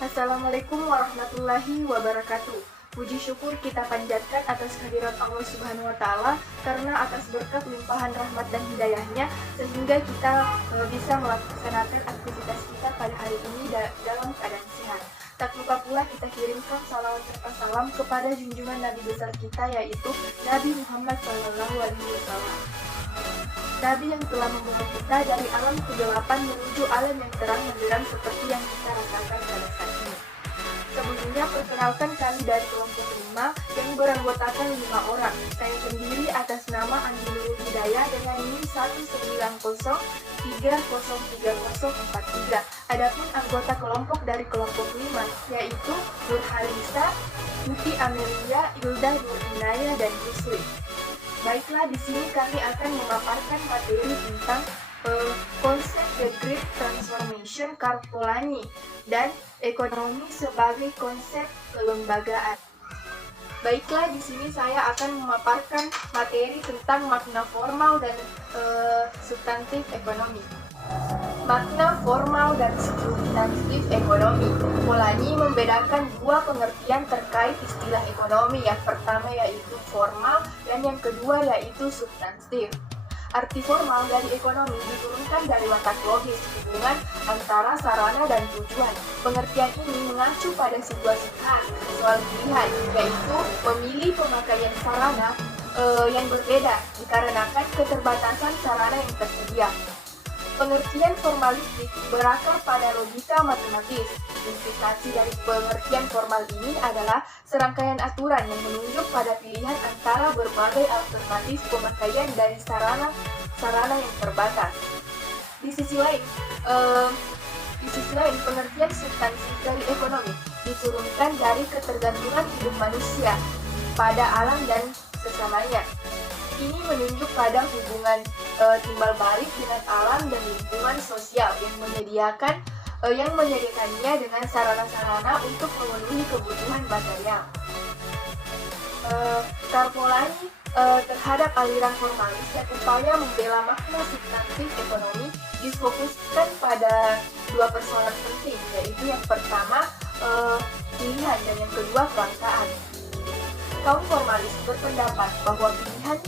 Assalamualaikum warahmatullahi wabarakatuh. Puji syukur kita panjatkan atas kehadirat Allah Subhanahu wa Ta'ala, karena atas berkat limpahan rahmat dan hidayahnya sehingga kita bisa melaksanakan aktivitas kita pada hari ini dalam keadaan sehat. Tak lupa pula kita kirimkan salawat serta salam kepada junjungan Nabi besar kita, yaitu Nabi Muhammad SAW. Nabi yang telah membawa kita dari alam kegelapan menuju alam yang terang benderang seperti yang kita rasakan pada saat ini. Sebelumnya, perkenalkan kami dari kelompok 5 yang beranggotakan 5 orang. Saya sendiri atas nama Andi Nurul Hidayah dengan NIM 190303043. Adapun anggota kelompok dari kelompok 5 yaitu Nur Halisa, Tuti Amelia, Ilda Nurdinaya, dan Yusri. Baiklah, di sini kami akan memaparkan materi tentang konsep The Great Transformation Karl Polanyi dan ekonomi sebagai konsep kelembagaan. Baiklah, di sini saya akan memaparkan materi tentang makna formal dan substantif ekonomi. Makna formal dan substantif ekonomi. Polanyi membedakan dua pengertian terkait istilah ekonomi. Yang pertama yaitu formal dan yang kedua yaitu substantif. Arti formal dari ekonomi diturunkan dari watak logis, hubungan antara sarana dan tujuan. Pengertian ini mengacu pada situasi khas soal pilihan, yaitu memilih pemakaian sarana yang berbeda dikarenakan keterbatasan sarana yang tersedia. Pengertian formalistik berakar pada logika matematis. Implikasi dari pengertian formal ini adalah serangkaian aturan yang menunjuk pada pilihan antara berbagai alternatif pemakaian dari sarana yang terbatas. Di sisi lain, pengertian substansif dari ekonomi diturunkan dari ketergantungan hidup manusia pada alam dan sesamanya. Ini menunjuk pada hubungan timbal balik dengan alam dan lingkungan sosial yang menyediakannya dengan sarana-sarana untuk memenuhi kebutuhan material. Karl Polanyi terhadap aliran formalis dan upaya membela makna substantif ekonomi difokuskan pada dua persoalan penting, yaitu yang pertama pilihan dan yang kedua kelangkaan. Kaum formalis berpendapat bahwa pilihan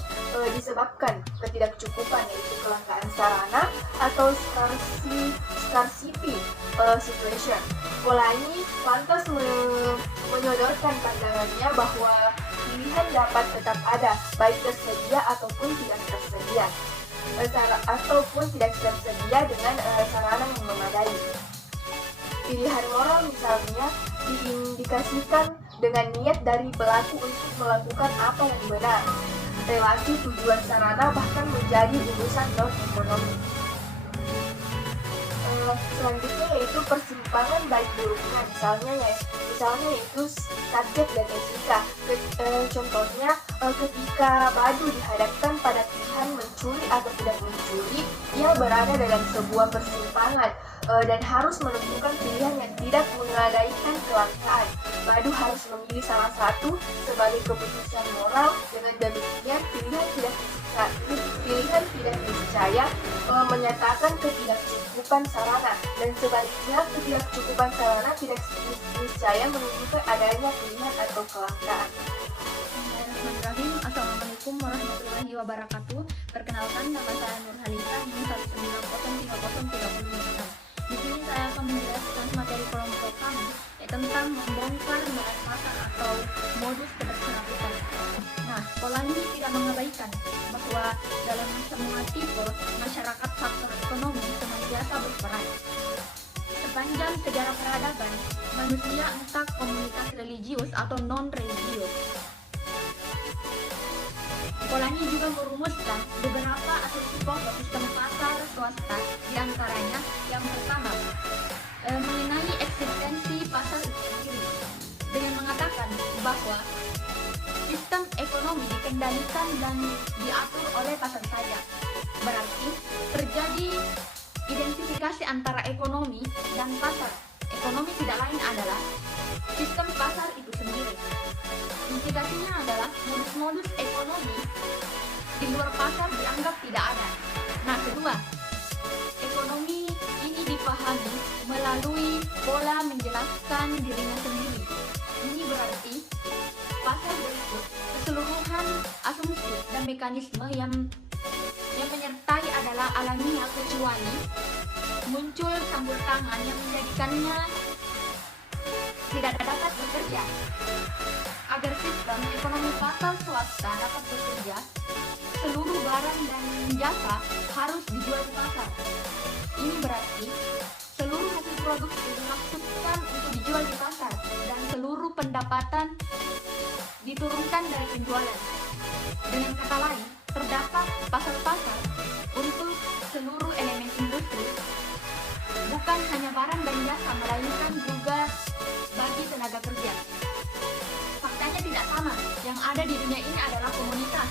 disebabkan ketidakcukupan, yaitu kelangkaan sarana atau scarcity situation. Polanyi lantas menyodorkan pandangannya bahwa pilihan dapat tetap ada, baik tersedia ataupun tidak tersedia, dengan sarana yang memadai. Pilihan moral misalnya diindikasikan dengan niat dari pelaku untuk melakukan apa yang benar. Relasi tujuan sarana bahkan menjadi urusan non-ekonomi. Selanjutnya yaitu persimpangan baik buruknya, misalnya yaitu subjek dan etika. Contohnya ketika Badu dihadapkan pada pilihan mencuri atau tidak mencuri, ia berada dalam sebuah persimpangan dan harus menentukan pilihan yang tidak mengabaikan kelangkaan. Badu harus memilih salah satu sebagai keputusan moral. Dengan demikian pilihan tidak niscaya menyatakan ketidakcukupan sarana, dan sebaliknya ketidakcukupan sarana tidak niscaya menunjukkan adanya pilihan atau kelangkaan. Bismillahirrahmanirrahim. Assalamualaikum warahmatullahi wabarakatuh. Perkenalkan, nama saya Nur Halisa, NIM 1903036. Di sini saya akan menjelaskan materi kelompok kami tentang membongkar nilai pasar atau modus keberkelanjutan. Nah, Polanyi tidak mengabaikan bahwa dalam semua tipe masyarakat faktor ekonomi senantiasa berperan. Sepanjang sejarah peradaban, manusia entah komunitas religius atau non-religius. Polanyi juga merumuskan beberapa atau tipe sistem pasar swasta, diantaranya yang pertama mengenai eksistensi pasar itu sendiri, dengan mengatakan bahwa sistem ekonomi dikendalikan dan diatur oleh pasar saja. Berarti terjadi identifikasi antara ekonomi dan pasar. Ekonomi tidak lain adalah sistem pasar itu sendiri. Implikasinya adalah modus-modus ekonomi di luar pasar dianggap tidak ada. Nah, kedua, ekonomi ini dipahami melalui pola menjelaskan dirinya sendiri. Ini berarti pasar berikut keseluruhan asumsi dan mekanisme yang menyertai adalah alamiah kecuali muncul campur tangan yang menjadikannya tidak dapat bekerja. Agar sistem ekonomi pasar swasta dapat bekerja, seluruh barang dan jasa harus dijual di pasar. Ini berarti seluruh hasil produksi dimaksudkan untuk dijual di pasar dan seluruh pendapatan diturunkan dari penjualan. Dengan kata lain, terdapat pasar-pasar untuk seluruh elemen industri, bukan hanya barang dan jasa, melainkan juga bagi tenaga kerja. Faktanya tidak sama, yang ada di dunia ini adalah komunitas.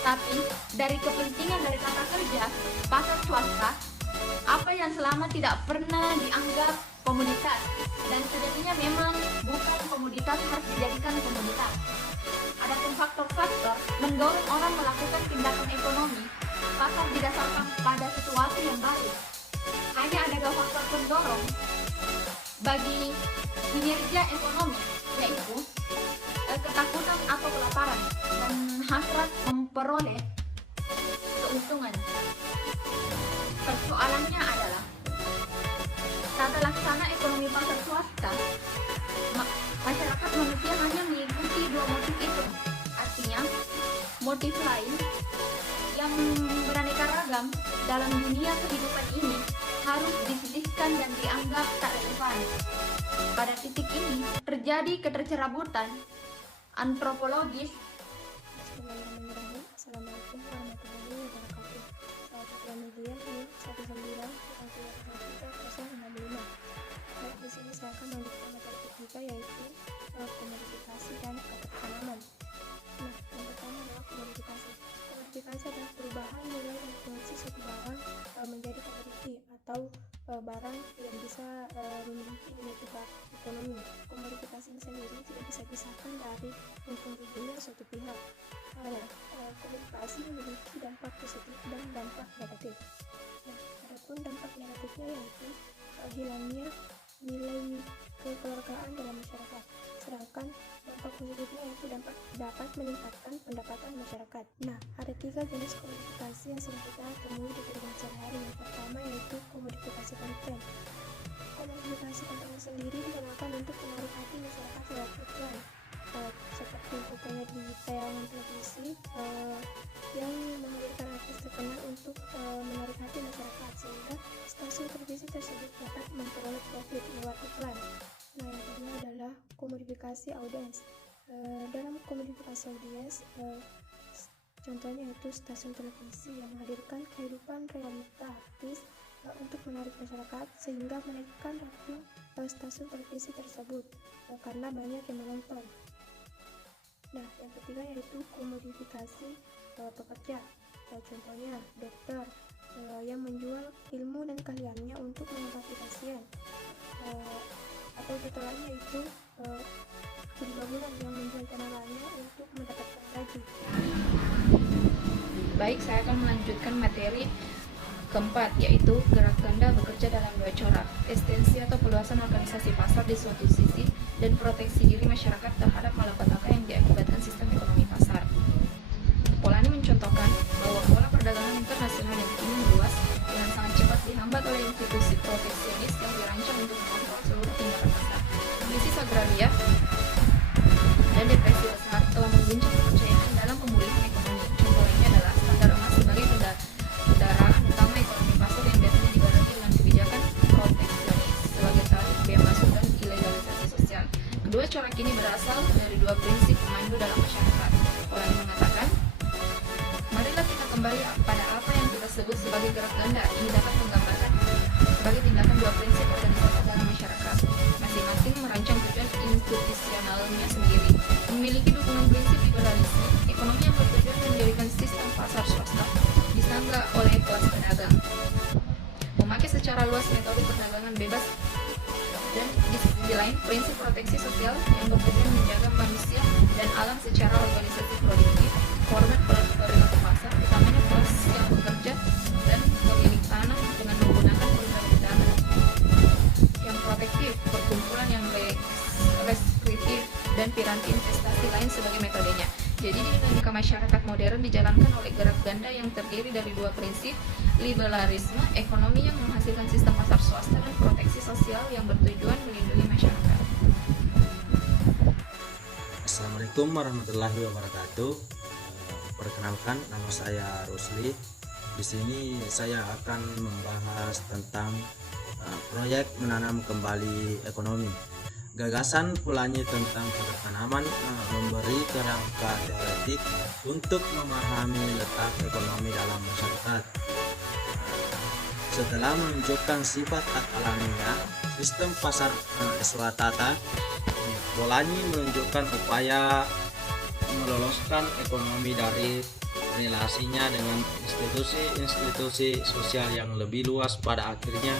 Tapi, dari kepentingan dari kata kerja, pasar swasta, apa yang selama tidak pernah dianggap komoditas, dan sejatinya memang bukan komoditas harus dijadikan komoditas. Adapun faktor-faktor mendorong orang melakukan tindakan ekonomi, pasar didasarkan pada situasi yang baru. Hanya ada dua faktor pendorong bagi kinerja ekonomi, yaitu ketakutan atau kelaparan dan hasrat memperoleh keuntungan. Persoalannya adalah tata laksana ekonomi pasar swasta. Masyarakat manusia hanya mengikuti dua motif itu. Artinya, motif lain yang beraneka ragam dalam dunia kehidupan ini harus disisihkan dan dianggap tak relevan. Pada titik ini terjadi ketercerabutan antropologis. Bismillahirrahmanirrahim. Assalamualaikum warahmatullahi wabarakatuh. Sahabat Transmedia ini 19 Baik, di sini saya akan melanjutkan materi ketiga, yaitu komodifikasi dan ketertanaman. Nah, yang pertama adalah komodifikasi. Komodifikasi adalah perubahan nilai dan fungsi suatu barang menjadi komoditi atau barang yang bisa memiliki nilai tukar ekonomi. Komodifikasi sendiri tidak bisa dipisahkan dari untung ruginya suatu pihak. Komodifikasi memiliki dampak positif dan dampak negatif. Nah, adapun dampak negatifnya yaitu hilangnya nilai kekeluargaan dalam masyarakat. Sedangkan dampak positifnya yaitu dapat meningkatkan pendapatan masyarakat. Nah, ada 3 jenis komodifikasi yang sering kita temui di kehidupan sehari-hari. Yang pertama yaitu komodifikasi konten. Komodifikasi konten sendiri digunakan untuk menarik hati masyarakat lewat iklan, seperti contohnya di tayangan televisi yang menghadirkan artis terkenal untuk menarik hati masyarakat, sehingga stasiun televisi tersebut dapat memperoleh profit lewat iklan. Nah, yang kedua adalah komodifikasi audiens. Dalam komodifikasi audiens, contohnya yaitu stasiun televisi yang menghadirkan kehidupan realita artis untuk menarik masyarakat, sehingga menaikkan rating stasiun televisi tersebut karena banyak yang menonton. Nah, yang ketiga yaitu komodifikasi pekerja. Contohnya dokter yang menjual ilmu dan keahliannya untuk mengobati pasien, atau contoh lainnya yaitu kuli bangunan yang menjual tenaganya untuk mendapatkan gaji. Baik, saya akan melanjutkan materi keempat, yaitu gerak ganda bekerja dalam dua corak, ekstensi atau peluasan organisasi pasar di suatu sisi, dan proteksi diri masyarakat terhadap malapetaka yang diakibatkan sistem ekonomi pasar. Pola ini mencontohkan bahwa pola perdagangan internasional yang kini meluas dengan sangat cepat dihambat oleh institusi proteksionis yang dirancang untuk mengontrol seluruh tindakan pasar. Krisis agraria dan depresi besar telah mengguncang kepercayaan dalam pemulihan ekonomi. Contohnya adalah standar emas sebagai kendaraan utama ekonomi pasar yang biasanya dibarengi dengan kebijakan proteksionis sebagai tarif bea masuk dan ilegalisasi sosial. Kedua corak ini berasal dari dua prinsip pemandu dalam masyarakat. Pola ini mengatakan, marilah kita kembali pada apa yang kita sebut sebagai gerak ganda. Ini dapat menggambarkan sebagai tindakan dua prinsip organisasi dalam masyarakat, masing-masing merancang tujuan institusionalnya sendiri. Memiliki dukungan prinsip liberalisme, ekonomi yang bertujuan menjadikan sistem pasar swasta disangga oleh kelas pedagang, memakai secara luas metode perdagangan bebas, dan di sisi lain prinsip proteksi sosial yang bertujuan menjaga manusia dan alam secara organisasi produktif, format perilaku pasar, utamanya kelas yang bekerja dan pemilik tanah dengan menggunakan perundang-undangan piranti investasi lain sebagai metodenya. Jadi dinamika masyarakat modern dijalankan oleh gerak ganda yang terdiri dari dua prinsip, liberalisme ekonomi yang menghasilkan sistem pasar swasta dan proteksi sosial yang bertujuan melindungi masyarakat. Assalamualaikum warahmatullahi wabarakatuh. Perkenalkan, nama saya Rusli. Di sini saya akan membahas tentang proyek menanam kembali ekonomi. Gagasan Polanyi tentang pertanaman memberi kerangka teoretik untuk memahami letak ekonomi dalam masyarakat. Setelah menunjukkan sifat alamiah sistem pasar swatata, Polanyi menunjukkan upaya meloloskan ekonomi dari relasinya dengan institusi-institusi sosial yang lebih luas, pada akhirnya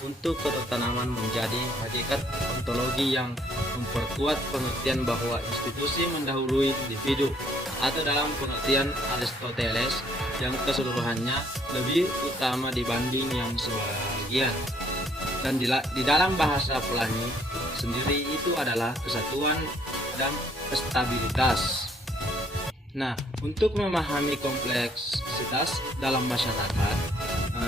untuk ketanaman menjadi hakikat ontologi yang memperkuat pengertian bahwa institusi mendahului individu, atau dalam pengertian Aristoteles yang keseluruhannya lebih utama dibanding yang sebagian. Dan di dalam bahasa Polanyi sendiri itu adalah kesatuan dan stabilitas. Nah, untuk memahami kompleksitas dalam masyarakat,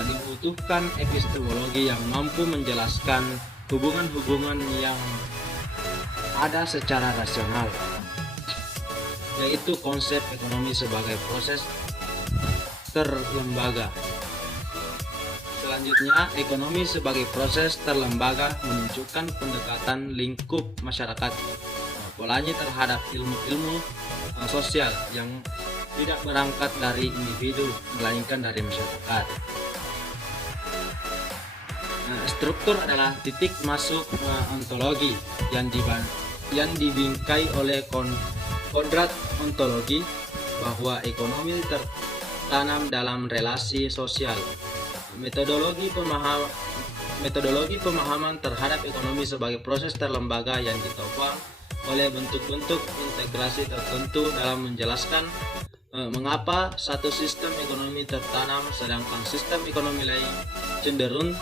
dibutuhkan epistemologi yang mampu menjelaskan hubungan-hubungan yang ada secara rasional, yaitu konsep ekonomi sebagai proses terlembaga. Selanjutnya, ekonomi sebagai proses terlembaga menunjukkan pendekatan lingkup masyarakat Polanyi terhadap ilmu-ilmu sosial yang tidak berangkat dari individu melainkan dari masyarakat. Struktur adalah titik masuk ontologi yang dibingkai oleh kodrat ontologi bahwa ekonomi tertanam dalam relasi sosial. Metodologi pemahaman terhadap ekonomi sebagai proses terlembaga yang ditopang oleh bentuk-bentuk integrasi tertentu dalam menjelaskan mengapa satu sistem ekonomi tertanam sedangkan sistem ekonomi lain cenderung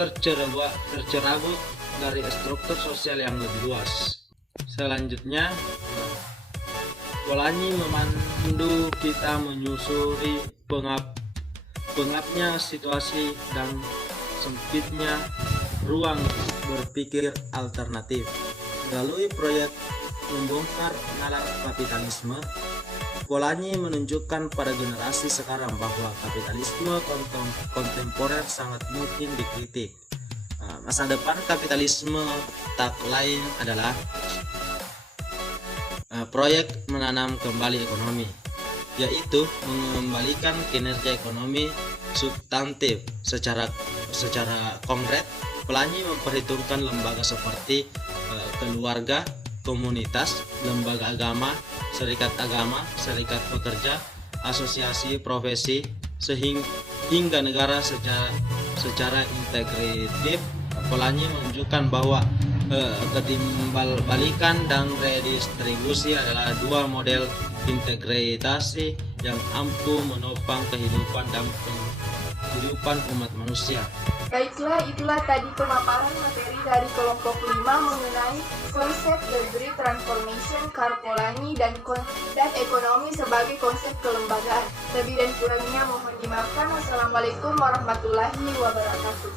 tercerabut dari struktur sosial yang lebih luas. Selanjutnya, Polanyi memandu kita menyusuri pengapnya situasi dan sempitnya ruang berpikir alternatif. Melalui proyek membongkar nalar kapitalisme, Polanyi menunjukkan pada generasi sekarang bahwa kapitalisme kontemporer sangat mungkin dikritik. Masa depan kapitalisme tak lain adalah proyek menanam kembali ekonomi, yaitu mengembalikan kinerja ekonomi substantif. Secara konkret, Polanyi memperhitungkan lembaga seperti keluarga, komunitas, lembaga agama, serikat pekerja, asosiasi profesi, hingga negara secara integratif. Polanyi menunjukkan bahwa ketimbal-balikan dan redistribusi adalah dua model integrasi yang mampu menopang kehidupan umat manusia. Baiklah, itulah tadi pemaparan materi dari kelompok 5 mengenai konsep The Great Transformation Polanyi dan ekonomi sebagai konsep kelembagaan. Lebih dan kurangnya mohon dimaafkan. Wassalamualaikum warahmatullahi wabarakatuh.